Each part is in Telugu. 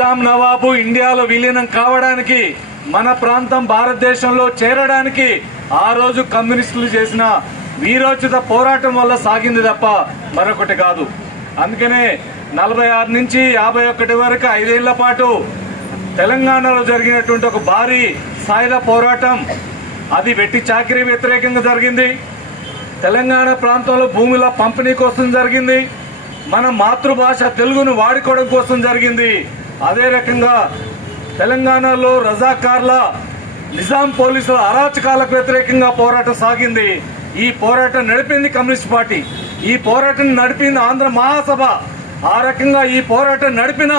నిజాం నవాబు ఇండియాలో విలీనం కావడానికి మన ప్రాంతం భారతదేశంలో చేరడానికి ఆ రోజు కమ్యూనిస్టులు చేసిన వీరోచిత పోరాటం వల్ల సాగింది తప్ప మరొకటి కాదు. అందుకనే నలభై ఆరు నుంచి యాభై ఒకటి వరకు ఐదేళ్ళ పాటు తెలంగాణలో జరిగినటువంటి ఒక భారీ సాయుధ పోరాటం అది వెట్టి చాకరీ వ్యతిరేకంగా జరిగింది. తెలంగాణ ప్రాంతంలో భూముల పంపిణీ కోసం జరిగింది. మన మాతృభాష తెలుగును వాడుకోవడం కోసం జరిగింది. అదే రకంగా తెలంగాణలో రజాకార్ల నిజాం పోలీసుల అరాచకాలకు వ్యతిరేకంగా పోరాటం సాగింది. ఈ పోరాటం నడిపింది కమ్యూనిస్ట్ పార్టీ. ఈ పోరాటం నడిపింది ఆంధ్ర మహాసభ. ఆ రకంగా ఈ పోరాటం నడిపిన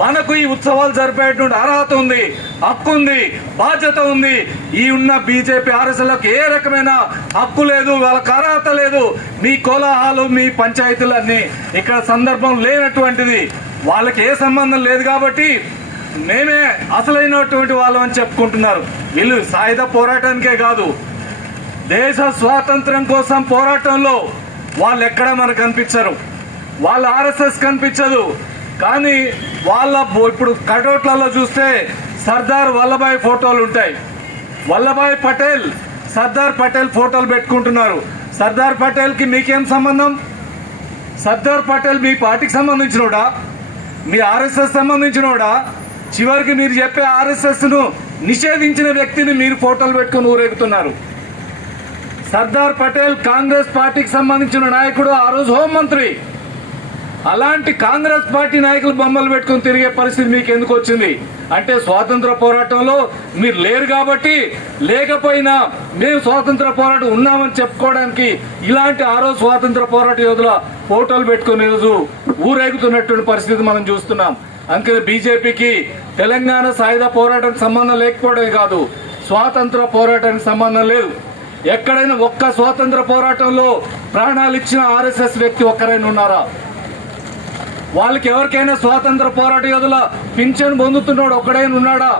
మనకు ఈ ఉత్సవాలు జరిపేటువంటి అర్హత ఉంది హక్కు ఉంది బాధ్యత ఉంది. ఈ ఉన్న బీజేపీ ఆర్ఎస్ఎల్కి ఏ రకమైన హక్కు లేదు వాళ్ళకి అర్హత లేదు. మీ కోలాహాలు మీ పంచాయతీలన్నీ ఇక్కడ సందర్భం లేనటువంటిది. వాళ్ళకి ఏ సంబంధం లేదు కాబట్టి మేమే అసలైనటువంటి వాళ్ళం అని చెప్పుకుంటున్నారు. వీళ్ళు సాయుధ పోరాటానికే కాదు. దేశ స్వాతంత్రం కోసం పోరాటంలో వాళ్ళు ఎక్కడ మనకు కనిపించరు. వాళ్ళ ఆర్ఎస్ఎస్ కనిపించదు. కానీ వాళ్ళ ఇప్పుడు కటౌట్లలో చూస్తే సర్దార్ వల్లభాయ్ ఫోటోలు ఉంటాయి. వల్లభాయ్ పటేల్ సర్దార్ పటేల్ ఫోటోలు పెట్టుకుంటున్నారు. సర్దార్ పటేల్కి మీకేం సంబంధం? సర్దార్ పటేల్ మీ పార్టీకి సంబంధించినోడా? మీ ఆర్ఎస్ఎస్ సంబంధించినోడా? చివరికి మీరు చెప్పే ఆర్ఎస్ఎస్ను నిషేధించిన వ్యక్తిని మీరు ఫోటోలు పెట్టుకొని ఊరేగుతున్నారు. సర్దార్ పటేల్ కాంగ్రెస్ పార్టీకి సంబంధించిన నాయకుడు ఆ రోజు హోంమంత్రి. అలాంటి కాంగ్రెస్ పార్టీ నాయకులు బొమ్మలు పెట్టుకుని తిరిగే పరిస్థితి మీకు ఎందుకు వచ్చింది? అంటే స్వాతంత్ర పోరాటంలో మీరు లేరు కాబట్టి లేకపోయినా మేము స్వాతంత్ర పోరాటం ఉన్నామని చెప్పుకోవడానికి ఇలాంటి ఆ రోజు స్వాతంత్ర పోరాట యోధుల ఫోటోలు పెట్టుకునే రోజు ఊరేగుతున్నటువంటి పరిస్థితి మనం చూస్తున్నాం. అందుకని బీజేపీకి తెలంగాణ సాయుధ పోరాటానికి సంబంధం లేకపోవడమే కాదు స్వాతంత్ర పోరాటానికి సంబంధం లేదు. ఎక్కడైనా ఒక్క స్వాతంత్ర పోరాటంలో ప్రాణాలు ఇచ్చిన ఆర్ఎస్ఎస్ వ్యక్తి ఒక్కరైనా ఉన్నారా? వాళ్ళకి ఎవరికైనా స్వాతంత్ర పోరాట యోధుల పింఛన్ పొందుతున్నాడు ఒక్కడైనా ఉన్నాడా?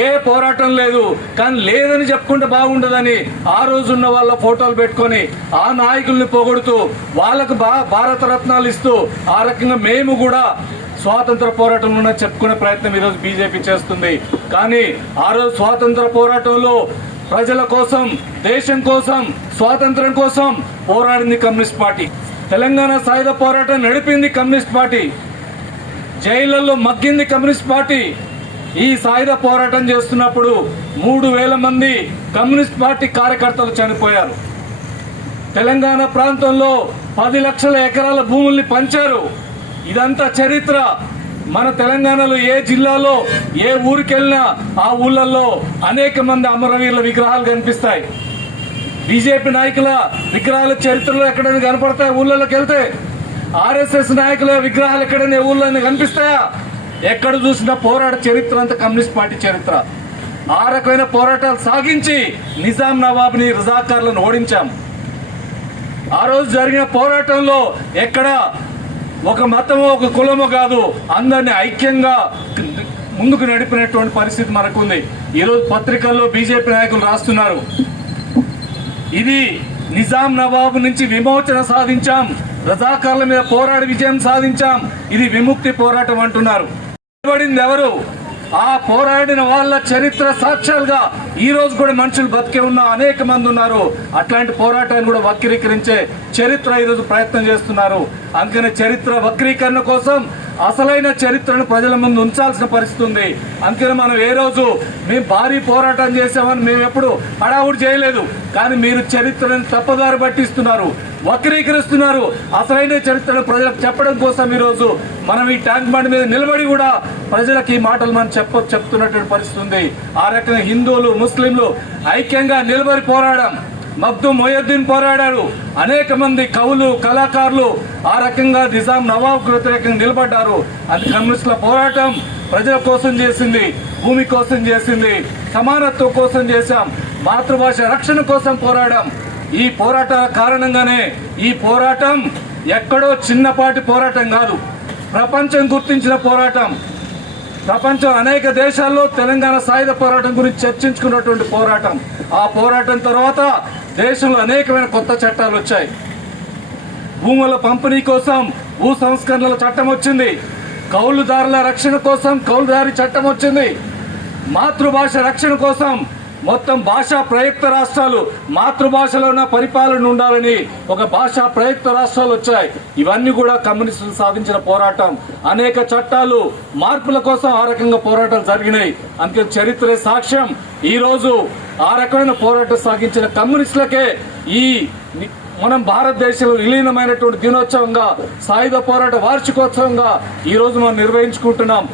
ఏ పోరాటం లేదు. కానీ లేదని చెప్పుకుంటే బాగుండదని ఆ రోజున్న వాళ్ళ ఫోటోలు పెట్టుకొని ఆ నాయకుల్ని పొగుడుతూ వాళ్ళకు బా భారత రత్నాలు ఇస్తూ ఆ రకంగా మేము కూడా స్వాతంత్ర పోరాటంలో ఉన్న చెప్పుకునే ప్రయత్నం ఈరోజు బీజేపీ చేస్తుంది. కానీ ఆ రోజు స్వాతంత్ర పోరాటంలో ప్రజల కోసం దేశం కోసం స్వాతంత్రం కోసం పోరాడింది కమ్యూనిస్ట్ పార్టీ. తెలంగాణ సాయుధ పోరాటం నడిపింది కమ్యూనిస్ట్ పార్టీ. జైళ్ళలో మగ్గింది కమ్యూనిస్ట్ పార్టీ. ఈ సాయుధ పోరాటం చేస్తున్నప్పుడు మూడు వేల మంది కమ్యూనిస్ట్ పార్టీ కార్యకర్తలు చనిపోయారు. తెలంగాణ ప్రాంతంలో పది లక్షల ఎకరాల భూముల్ని పంచారు. ఇదంతా చరిత్ర. మన తెలంగాణలో ఏ జిల్లాలో ఏ ఊరికెళ్ళినా ఆ ఊళ్ళల్లో అనేక మంది అమరవీరుల విగ్రహాలు కనిపిస్తాయి. బీజేపీ నాయకుల విగ్రహాల చరిత్రలో ఎక్కడైనా కనపడతాయి? ఊళ్ళలోకి వెళ్తే ఆర్ఎస్ఎస్ నాయకుల విగ్రహాలు ఎక్కడైనా ఊళ్ళో కనిపిస్తాయా? ఎక్కడ చూసినా పోరాట చరిత్ర అంతా కమ్యూనిస్ట్ పార్టీ చరిత్ర. ఆ రకమైన పోరాటాలు సాగించి నిజాం నవాబ్ని రజాకార్లను ఓడించాం. ఆ రోజు జరిగిన పోరాటంలో ఎక్కడ ఒక మతమో ఒక కులమో కాదు అందరిని ఐక్యంగా ముందుకు నడిపినటువంటి పరిస్థితి మనకుంది. ఈరోజు పత్రికల్లో బీజేపీ నాయకులు రాస్తున్నారు. ఇది నిజాం నవాబు నుంచి విమోచన సాధించాం. రజాకార్ల మీద పోరాడి విజయం సాధించాం. ఇది విముక్తి పోరాటం అంటున్నారు. నిలబడింది ఎవరు? ఆ పోరాడిన వాళ్ళ చరిత్ర సాక్ష్యాలుగా ఈ రోజు కూడా మనుషులు బతికే ఉన్న అనేక మంది ఉన్నారు. అట్లాంటి పోరాటాన్ని కూడా వక్రీకరించే చరిత్ర ఈరోజు ప్రయత్నం చేస్తున్నారు. అందుకని చరిత్ర వక్రీకరణ కోసం అసలైన చరిత్రను ప్రజల ముందు ఉంచాల్సిన పరిస్థితి ఉంది. అందుకని మనం ఏ రోజు మేము భారీ పోరాటం చేసామని మేము ఎప్పుడు హడావుడి చేయలేదు. కానీ మీరు చరిత్రను తప్పదారి పట్టిస్తున్నారు. వక్రీకరిస్తున్నారు. అసలైన చరిత్రను ప్రజలకు చెప్పడం కోసం ఈరోజు మనం ఈ ట్యాంక్ బండ్ మీద నిలబడి కూడా ప్రజలకు ఈ మాటలు మనం చెప్ప చెప్తున్నటువంటి పరిస్థితి ఉంది. ఆ రకంగా హిందువులు ముస్లింలు ఐక్యంగా నిలబడి పోరాడం మగ్దు మొయద్దీన్ పోరాడారు. అనేక మంది కవులు కళాకారులు ఆ రకంగా నిజాం నవాబ్ వ్యతిరేకంగా నిలబడ్డారు. అది కమ్యూనిస్టుల పోరాటం. ప్రజల కోసం చేసింది భూమి కోసం చేసింది సమానత్వం కోసం చేశాం మాతృభాష రక్షణ కోసం పోరాడాం. ఈ పోరాటాల కారణంగానే ఈ పోరాటం ఎక్కడో చిన్నపాటి పోరాటం కాదు. ప్రపంచం గుర్తించిన పోరాటం. ప్రపంచం అనేక దేశాల్లో తెలంగాణ సాయుధ పోరాటం గురించి చర్చించుకున్నటువంటి పోరాటం. ఆ పోరాటం తర్వాత దేశంలో అనేకమైన కొత్త చట్టాలు వచ్చాయి. భూముల పంపిణీ కోసం భూ సంస్కరణల చట్టం వచ్చింది. కౌలుదారుల రక్షణ కోసం కౌలుదారి చట్టం వచ్చింది. మాతృభాష రక్షణ కోసం మొత్తం భాషా ప్రయుక్త రాష్ట్రాలు మాతృభాషలోన పరిపాలన ఉండాలని ఒక భాషా ప్రయుక్త రాష్ట్రాలు వచ్చాయి. ఇవన్నీ కూడా కమ్యూనిస్టులు సాధించిన పోరాటం. అనేక చట్టాలు మార్పుల కోసం ఆ రకంగా పోరాటాలు జరిగినాయి. అందుకే చరిత్ర సాక్ష్యం. ఈ రోజు ఆ రకమైన పోరాటం సాగించిన కమ్యూనిస్టులకే ఈ మనం భారతదేశంలో విలీనమైనటువంటి దినోత్సవంగా సాయుధ పోరాట వార్షికోత్సవంగా ఈ రోజు మనం నిర్వహించుకుంటున్నాం.